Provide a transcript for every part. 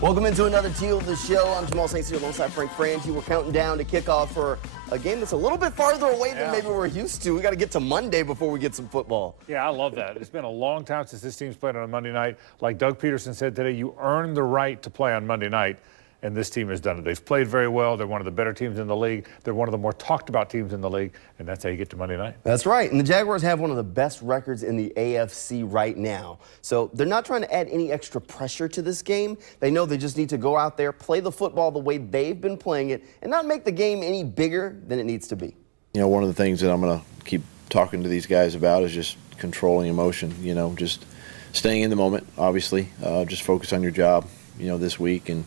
Welcome into another Teal of the show. I'm Jamal St. Cyr alongside Frank Franchi. We're counting down to kickoff for a game that's a little bit farther away than maybe we're used to. We got to get to Monday before we get some football. Yeah, I love that. It's been a long time since this team's played on a Monday night. Like Doug Peterson said today, you earn the right to play on Monday night, and this team has done it. They've played very well. They're one of the better teams in the league. They're one of the more talked about teams in the league, and that's how you get to Monday night. That's right, and the Jaguars have one of the best records in the AFC right now. So they're not trying to add any extra pressure to this game. They know they just need to go out there, play the football the way they've been playing it, and not make the game any bigger than it needs to be. You know, one of the things that I'm going to keep talking to these guys about is just controlling emotion, you know, just staying in the moment, obviously. Just focus on your job, you know, this week, and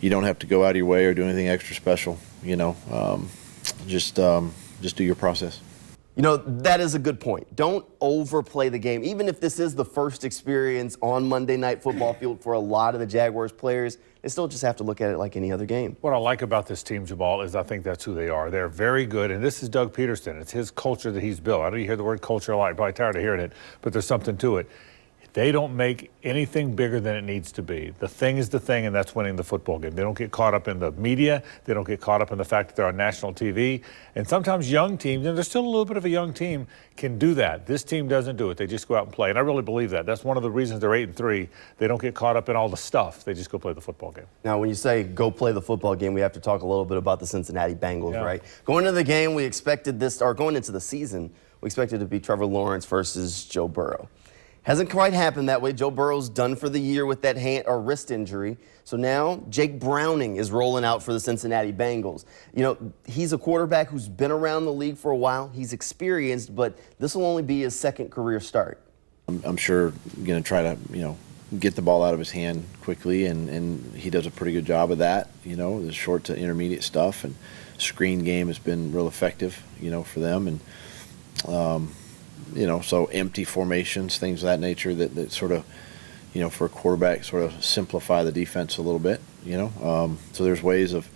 you don't have to go out of your way or do anything extra special, you know. Just do your process. You know, that is a good point. Don't overplay the game. Even if this is the first experience on Monday Night Football field for a lot of the Jaguars players, they still just have to look at it like any other game. What I like about this team, Jamal, is I think that's who they are. They're very good, and this is Doug Peterson. It's his culture that he's built. I know you hear the word culture a lot. You're probably tired of hearing it, but there's something to it. They don't make anything bigger than it needs to be. The thing is the thing, and that's winning the football game. They don't get caught up in the media. They don't get caught up in the fact that they're on national TV. And sometimes young teams, and they're still a little bit of a young team, can do that. This team doesn't do it. They just go out and play. And I really believe that. That's one of the reasons they're 8-3. They don't get caught up in all the stuff. They just go play the football game. Now, when you say go play the football game, we have to talk a little bit about the Cincinnati Bengals, right? Going into the game, we expected this, or going into the season, we expected it to be Trevor Lawrence versus Joe Burrow. Hasn't quite happened that way. Joe Burrow's done for the year with that hand or wrist injury. So now Jake Browning is rolling out for the Cincinnati Bengals. You know, he's a quarterback who's been around the league for a while. He's experienced, but this will only be his second career start. I'm sure going to try to, you know, get the ball out of his hand quickly, and he does a pretty good job of that, you know, the short to intermediate stuff. And screen game has been real effective, you know, for them. And, you know, so empty formations, things of that nature that sort of, you know, for a quarterback, sort of simplify the defense a little bit, you know. So there's ways of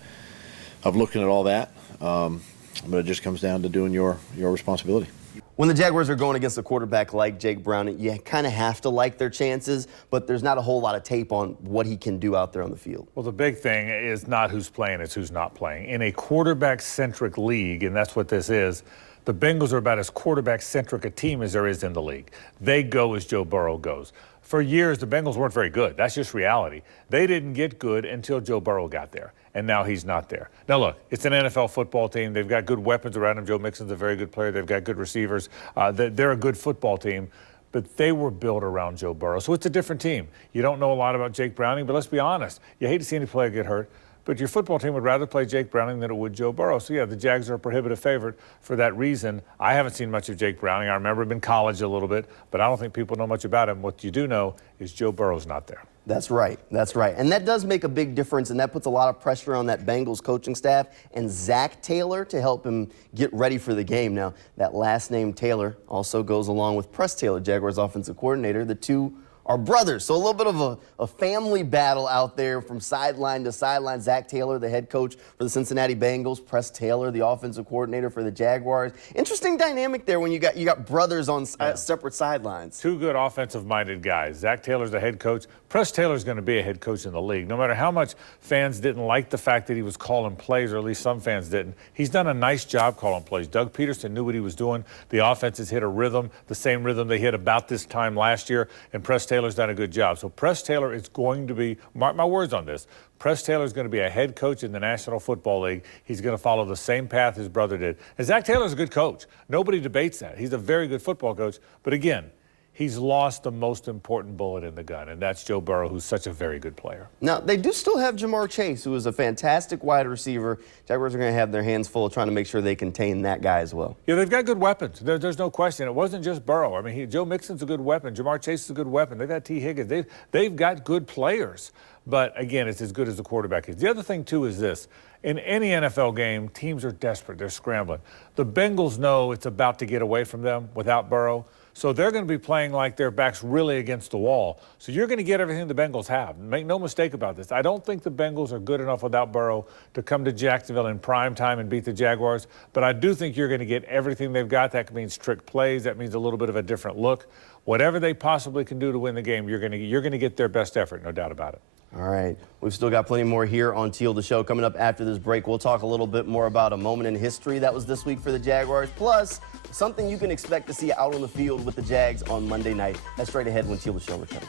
looking at all that, but it just comes down to doing your responsibility. When the Jaguars are going against a quarterback like Jake Browning, you kind of have to like their chances, but there's not a whole lot of tape on what he can do out there on the field. Well, the big thing is not who's playing, it's who's not playing. In a quarterback-centric league, and that's what this is, the Bengals are about as quarterback-centric a team as there is in the league. They go as Joe Burrow goes. For years, the Bengals weren't very good. That's just reality. They didn't get good until Joe Burrow got there, and now he's not there. Now, look, it's an NFL football team. They've got good weapons around them. Joe Mixon's a very good player. They've got good receivers. They're a good football team, but they were built around Joe Burrow, so it's a different team. You don't know a lot about Jake Browning, but let's be honest. You hate to see any player get hurt. But your football team would rather play Jake Browning than it would Joe Burrow. So, yeah, the Jags are a prohibitive favorite for that reason. I haven't seen much of Jake Browning. I remember him in college a little bit, but I don't think people know much about him. What you do know is Joe Burrow's not there. That's right. That's right. And that does make a big difference, and that puts a lot of pressure on that Bengals coaching staff and Zach Taylor to help him get ready for the game. Now, that last name Taylor also goes along with Press Taylor, Jaguars offensive coordinator. The two are brothers, so a little bit of a family battle out there from sideline to sideline. Zach Taylor, the head coach for the Cincinnati Bengals, Press Taylor, the offensive coordinator for the Jaguars. Interesting dynamic there when you got brothers on separate sidelines. Two good offensive-minded guys. Zach Taylor's the head coach. Press Taylor's going to be a head coach in the league. No matter how much fans didn't like the fact that he was calling plays, or at least some fans didn't, he's done a nice job calling plays. Doug Peterson knew what he was doing. The offense has hit a rhythm, the same rhythm they hit about this time last year, and Press Taylor's done a good job. So Press Taylor is going to be, mark my words on this, Press Taylor is going to be a head coach in the National Football League. He's going to follow the same path his brother did. And Zach Taylor's a good coach. Nobody debates that. He's a very good football coach. But again, he's lost the most important bullet in the gun, and that's Joe Burrow, who's such a very good player. Now, they do still have Jamar Chase, who is a fantastic wide receiver. Jaguars are going to have their hands full trying to make sure they contain that guy as well. Yeah, they've got good weapons. There's no question. It wasn't just Burrow. I mean, Joe Mixon's a good weapon. Jamar Chase is a good weapon. They've had T. Higgins. They've got good players. But, again, it's as good as the quarterback is. The other thing, too, is this. In any NFL game, teams are desperate. They're scrambling. The Bengals know it's about to get away from them without Burrow. So they're going to be playing like their back's really against the wall. So you're going to get everything the Bengals have. Make no mistake about this. I don't think the Bengals are good enough without Burrow to come to Jacksonville in prime time and beat the Jaguars. But I do think you're going to get everything they've got. That means trick plays. That means a little bit of a different look. Whatever they possibly can do to win the game, you're going to get their best effort, no doubt about it. All right. We've still got plenty more here on Teal the Show. Coming up after this break, we'll talk a little bit more about a moment in history that was this week for the Jaguars, plus something you can expect to see out on the field with the Jags on Monday night. That's straight ahead when Teal the Show returns.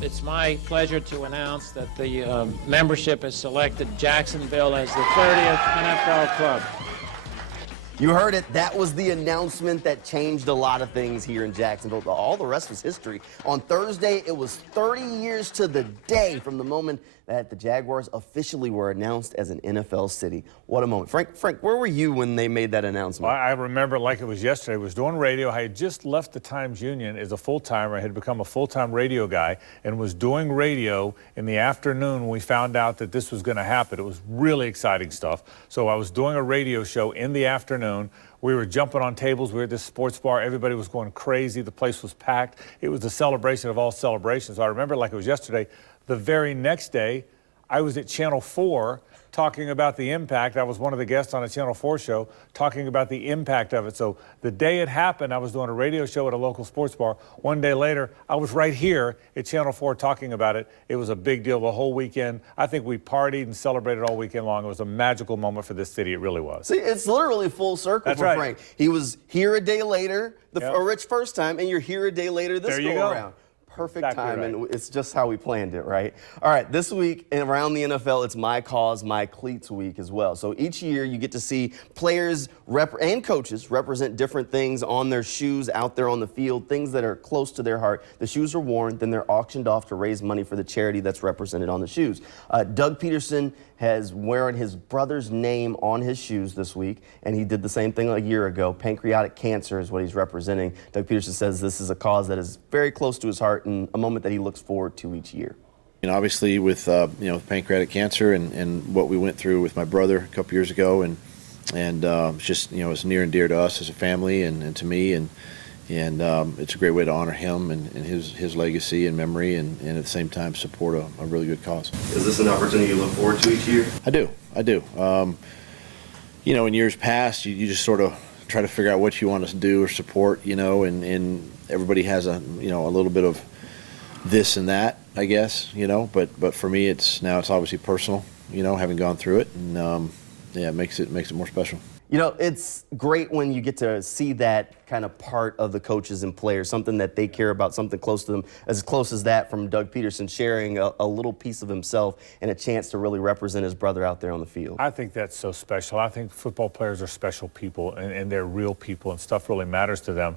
It's my pleasure to announce that the membership has selected Jacksonville as the 30th NFL club. You heard it. That was the announcement that changed a lot of things here in Jacksonville. All the rest was history. On Thursday, it was 30 years to the day from the moment that the Jaguars officially were announced as an NFL city. What a moment. Frank, where were you when they made that announcement? Well, I remember like it was yesterday. I was doing radio. I had just left the Times Union as a full-timer. I had become a full-time radio guy and was doing radio in the afternoon when we found out that this was going to happen. It was really exciting stuff. So I was doing a radio show in the afternoon. We were jumping on tables. We were at this sports bar. Everybody was going crazy. The place was packed. It was the celebration of all celebrations. So I remember like it was yesterday. The very next day, I was at Channel 4 talking about the impact. I was one of the guests on a Channel 4 show talking about the impact of it. So the day it happened, I was doing a radio show at a local sports bar. One day later, I was right here at Channel 4 talking about it. It was a big deal the whole weekend. I think we partied and celebrated all weekend long. It was a magical moment for this city. It really was. See, it's literally full circle That's for right. Frank. He was here a day later, Yep. a rich first time, and you're here a day later this There you go go. around. Perfect Exactly time, right. and it's just how we planned it, right? All right, this week around the NFL, it's My Cause, My Cleats week as well. So each year you get to see players and coaches represent different things on their shoes out there on the field, things that are close to their heart. The shoes are worn, then they're auctioned off to raise money for the charity that's represented on the shoes. Doug Peterson has wearing his brother's name on his shoes this week, and he did the same thing a year ago. Pancreatic cancer is what he's representing. Doug Peterson says this is a cause that is very close to his heart and a moment that he looks forward to each year. And obviously with pancreatic cancer and what we went through with my brother a couple years ago, and it's just it's near and dear to us as a family and to me, and it's a great way to honor him and his legacy and memory, and at the same time support a really good cause. Is this an opportunity you look forward to each year? I do. In years past, you just sort of try to figure out what you want to do or support, and everybody has a little bit of this and that, I guess, but for me, it's obviously personal, having gone through it, and it makes it more special. It's great when you get to see that kind of part of the coaches and players, something that they care about, something close to them, as close as that from Doug Peterson, sharing a little piece of himself and a chance to really represent his brother out there on the field. I think that's so special. I think football players are special people, and they're real people, and stuff really matters to them.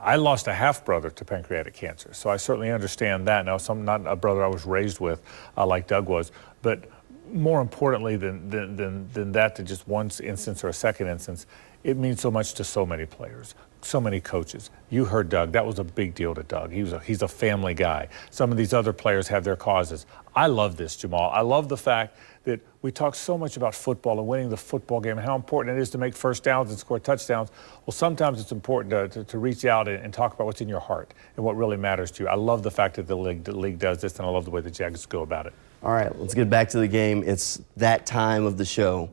I lost a half-brother to pancreatic cancer, so I certainly understand that. Now, not a brother I was raised with like Doug was, but more importantly than that, to just one instance or a second instance, it means so much to so many players, so many coaches. You heard Doug. That was a big deal to Doug. He's a family guy. Some of these other players have their causes. I love this, Jamal. I love the fact that we talk so much about football and winning the football game and how important it is to make first downs and score touchdowns. Well, sometimes it's important to reach out and talk about what's in your heart and what really matters to you. I love the fact that the league does this, and I love the way the Jags go about it. All right, let's get back to the game. It's that time of the show.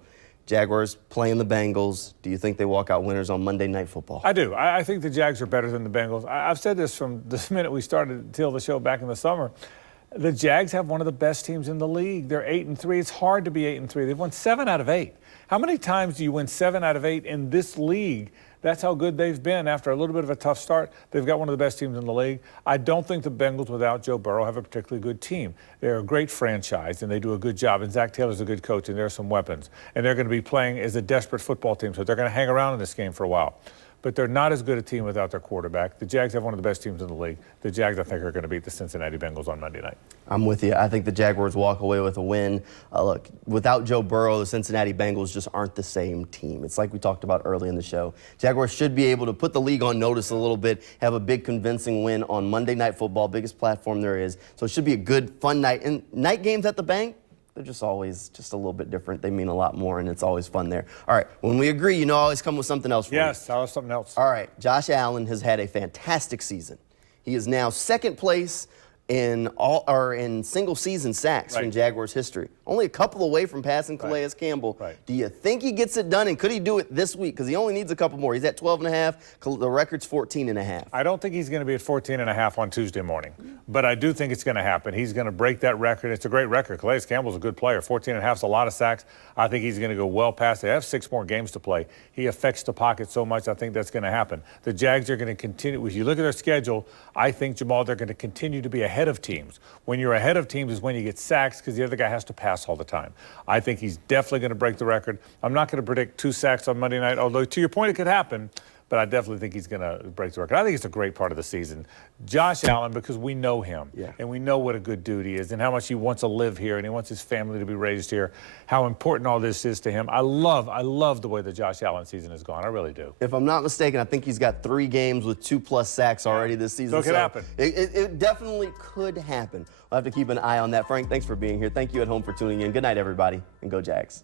Jaguars playing the Bengals. Do you think they walk out winners on Monday Night Football? I do. I think the Jags are better than the Bengals. I've said this from the minute we started Teal the Show back in the summer. The Jags have one of the best teams in the league. They're 8-3. It's hard to be 8-3. They've won 7 out of 8. How many times do you win 7 out of 8 in this league? That's how good they've been after a little bit of a tough start. They've got one of the best teams in the league. I don't think the Bengals, without Joe Burrow, have a particularly good team. They're a great franchise, and they do a good job. And Zach Taylor's a good coach, and there are some weapons. And they're going to be playing as a desperate football team, so they're going to hang around in this game for a while. But they're not as good a team without their quarterback. The Jags have one of the best teams in the league. The Jags, I think, are going to beat the Cincinnati Bengals on Monday night. I'm with you. I think the Jaguars walk away with a win. Look, without Joe Burrow, the Cincinnati Bengals just aren't the same team. It's like we talked about early in the show. Jaguars should be able to put the league on notice a little bit, have a big convincing win on Monday Night Football, biggest platform there is. So it should be a good, fun night. And night games at the bank, they're just always just a little bit different. They mean a lot more, and it's always fun there. All right, when we agree, I always come with something else for you. Yes, I'll have something else. All right, Josh Allen has had a fantastic season. He is now second place in single-season sacks in Jaguars history. Only a couple away from passing Calais Campbell. Do you think he gets it done, and could he do it this week? Because he only needs a couple more. He's at 12.5. The record's 14.5. I don't think he's going to be at 14.5 on Tuesday morning, but I do think it's going to happen. He's going to break that record. It's a great record. Calais Campbell's a good player. 14.5 is a lot of sacks. I think he's going to go well past it. They have 6 more games to play. He affects the pocket so much, I think that's going to happen. The Jags are going to continue. If you look at their schedule, I think, Jamal, they're going to continue to be ahead of teams. When you're ahead of teams is when you get sacks because the other guy has to pass all the time. I think he's definitely going to break the record. I'm not going to predict 2 sacks on Monday night, although to your point, it could happen. But I definitely think he's going to break the record. I think it's a great part of the season. Josh Allen, because we know him, and we know what a good dude he is, and how much he wants to live here, and he wants his family to be raised here, how important all this is to him. I love the way the Josh Allen season has gone. I really do. If I'm not mistaken, I think he's got 3 games with 2+ sacks already this season. So it could happen. It definitely could happen. We'll have to keep an eye on that. Frank, thanks for being here. Thank you at home for tuning in. Good night, everybody, and go Jags.